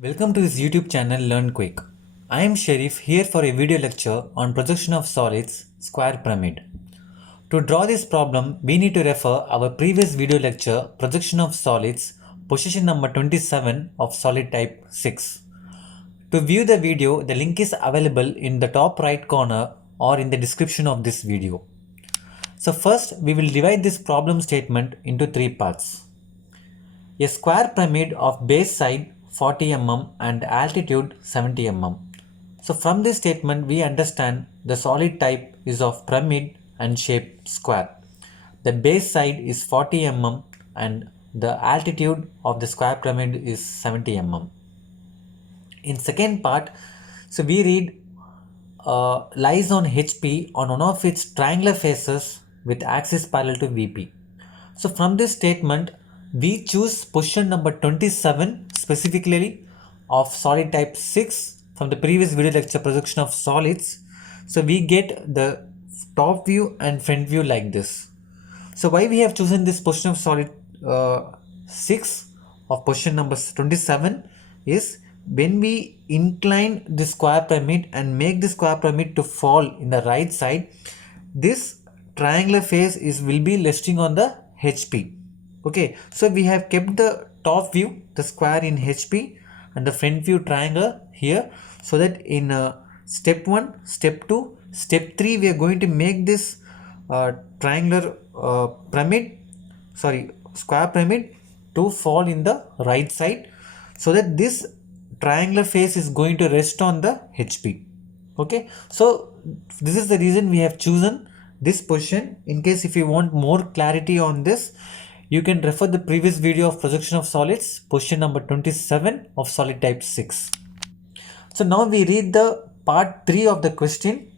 Welcome to this YouTube channel Learn Quick. I am Sharif here for a video lecture on projection of solids square pyramid. To draw this problem, we need to refer our previous video lecture projection of solids position number 27 of solid type 6. To view the video, the link is available in the top right corner or in the description of this video. So first, we will divide this problem statement into three parts. A square pyramid of base side 40 mm and altitude 70 mm. So from this statement we understand the solid type is of pyramid and shape square. The base side is 40 mm and the altitude of the square pyramid is 70 mm. In second part, so we read lies on HP on one of its triangular faces with axis parallel to VP. So from this statement, we choose position number 27 specifically of solid type 6 from the previous video lecture projection of solids. So we get the top view and front view like this. So why we have chosen this position of solid 6 of position number 27 is when we incline the square pyramid and make the square pyramid to fall in the right side, this triangular face will be resting on the HP. Okay, so we have kept the top view, the square in HP and the front view triangle here, so that in step 1, step 2, step 3 we are going to make this triangular square pyramid to fall in the right side, so that this triangular face is going to rest on the HP. Okay, so this is the reason we have chosen this position. In case if you want more clarity on this, you can refer the previous video of projection of solids position number 27 of solid type 6. So now we read the part 3 of the question,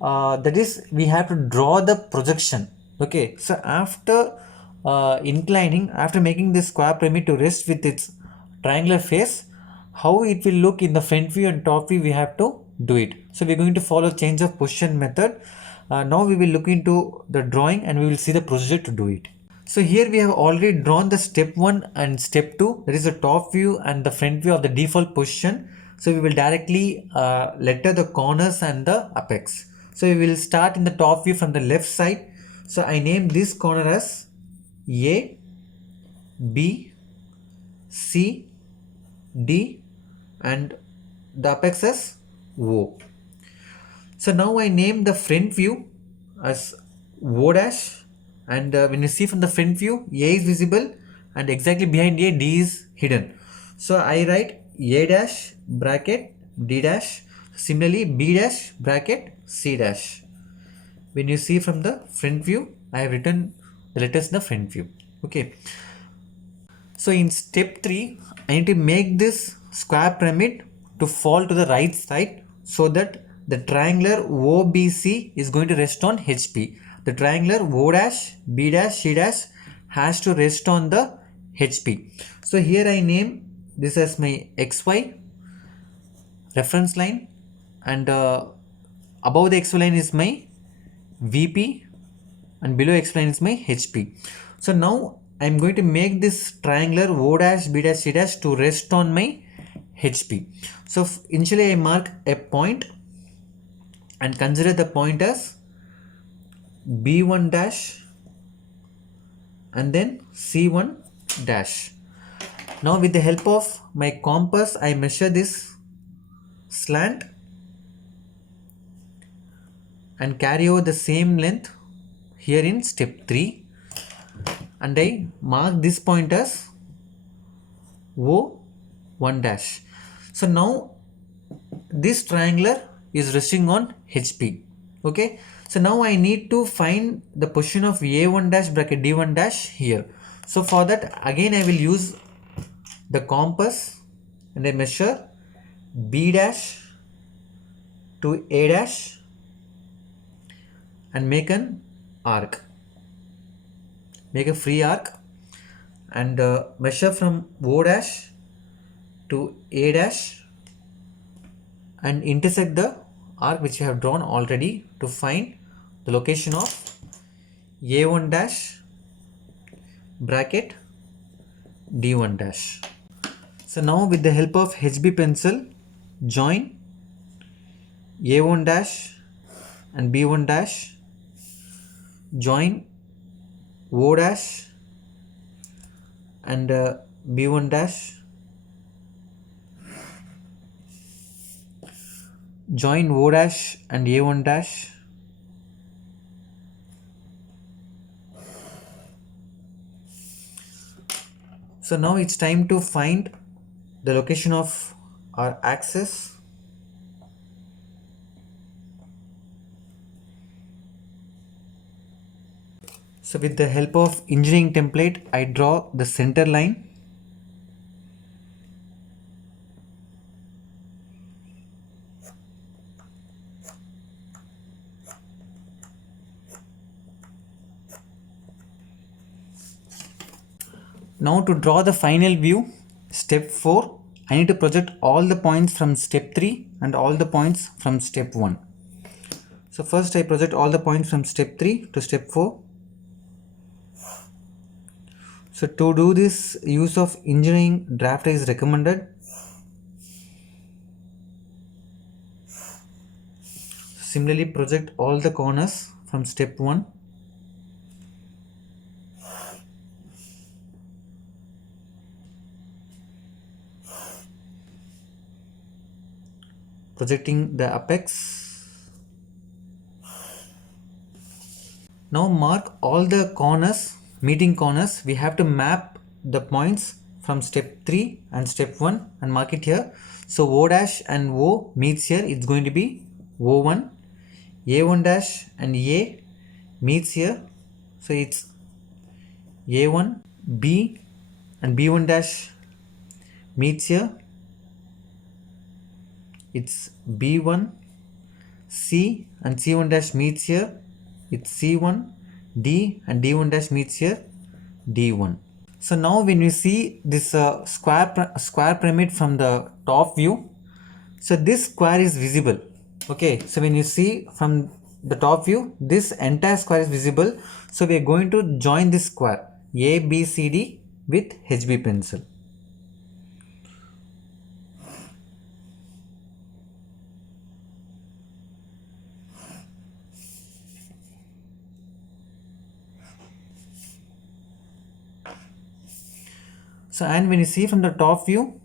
that is we have to draw the projection. Okay, so after inclining, after making this square pyramid to rest with its triangular face, how it will look in the front view and top view, we have to do it. So we are going to follow change of position method. Now we will look into the drawing and we will see the procedure to do it. So here we have already drawn the step 1 and step 2, that is the top view and the front view of the default position. So we will directly letter the corners and the apex. So we will start in the top view from the left side. So I name this corner as A, B, C, D and the apex as O. So now I name the front view as O dash, and when you see from the front view, A is visible and exactly behind A, D is hidden. So I write A dash bracket D dash, similarly B dash bracket C dash. When you see from the front view, I have written the letters in the front view. Okay. So in step 3, I need to make this square pyramid to fall to the right side, so that the triangular OBC is going to rest on HP. The triangular O dash, B dash, C dash has to rest on the HP. So here I name this as my XY reference line, and above the XY line is my VP and below XY line is my HP. So now I am going to make this triangular O dash, B dash, C dash to rest on my HP. So initially I mark a point and consider the point as B1 dash and then C1 dash. Now with the help of my compass, I measure this slant and carry over the same length here in step 3, and I mark this point as O1 dash. So now this triangular is resting on HP. Okay, so now I need to find the position of A1 dash bracket D1 dash here. So for that again I will use the compass and I measure B dash to A dash and make an arc, make a free arc, and measure from O dash to A dash and intersect the arc which I have drawn already to find the location of A1 dash bracket D1 dash. So So now with the help of HB pencil, join A1 dash and B1 dash, join O dash and B1 dash, join O dash and A1 dash, so now it's time to find the location of our axis. So with the help of engineering template, I draw the center line. Now to draw the final view, step 4, I need to project all the points from step 3 and all the points from step 1. So first I project all the points from step 3 to step 4. So to do this, use of engineering drafter is recommended. Similarly, project all the corners from step 1. Projecting the apex. Now mark all the corners, meeting corners. We have to map the points from step 3 and step 1 and mark it here. So O dash and O meets here, it's going to be O1. A1 dash and A meets here, so it's A1. B and B1 dash meets here, it's B1. C and C1 dash meets here, it's C1. D and D1 dash meets here, D1. So now when we see this square pyramid from the top view, so this square is visible. Okay, so when you see from the top view, this entire square is visible. So we are going to join this square ABCD with HB pencil. So and when you see from the top view,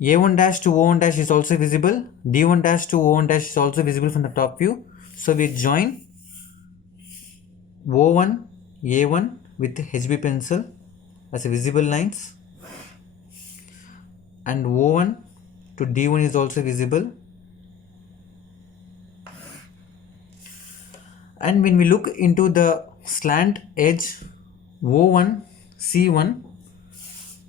A1 dash to O1 dash is also visible, D1 dash to O1 dash is also visible from the top view. So we join O1 A1 with HB pencil as a visible lines, and O1 to D1 is also visible. And when we look into the slant edge O1 C1,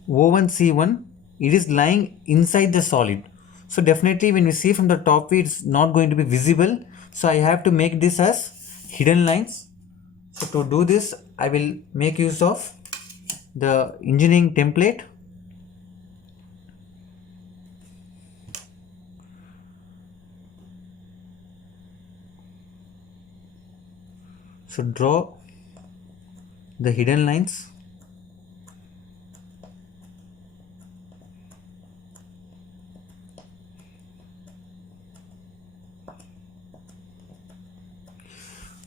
O1 C1, it is lying inside the solid. So definitely when we see from the top view, it's not going to be visible. So I have to make this as hidden lines. So to do this, I will make use of the engineering template. So draw the hidden lines.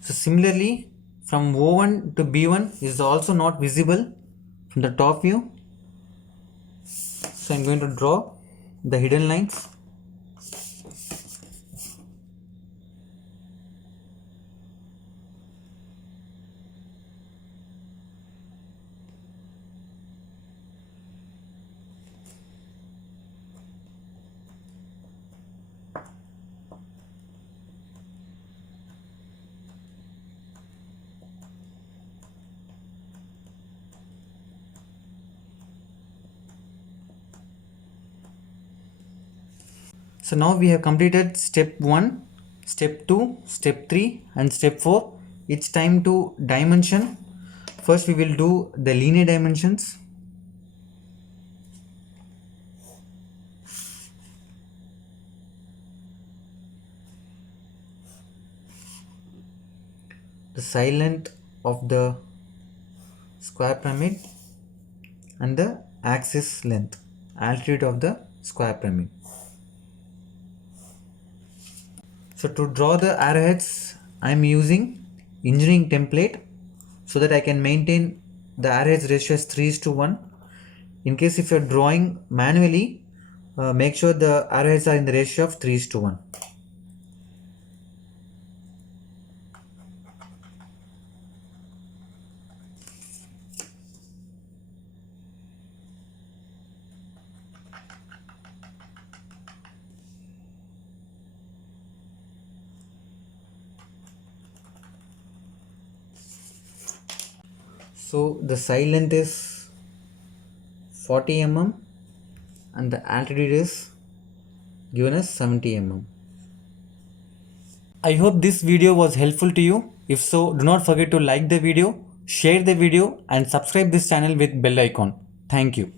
So similarly, from O1 to B1 is also not visible from the top view. So I'm going to draw the hidden lines. So now we have completed step 1, step 2, step 3 and step 4. It's time to dimension. First we will do the linear dimensions. The side length of the square pyramid and the axis length altitude of the square pyramid. So to draw the arrowheads, I am using engineering template so that I can maintain the arrowheads ratio as 3:1. In case if you are drawing manually, make sure the arrowheads are in the ratio of 3:1. So the side length is 40 mm and the altitude is given as 70 mm. I hope this video was helpful to you. If so, do not forget to like the video, share the video and subscribe this channel with bell icon. Thank you.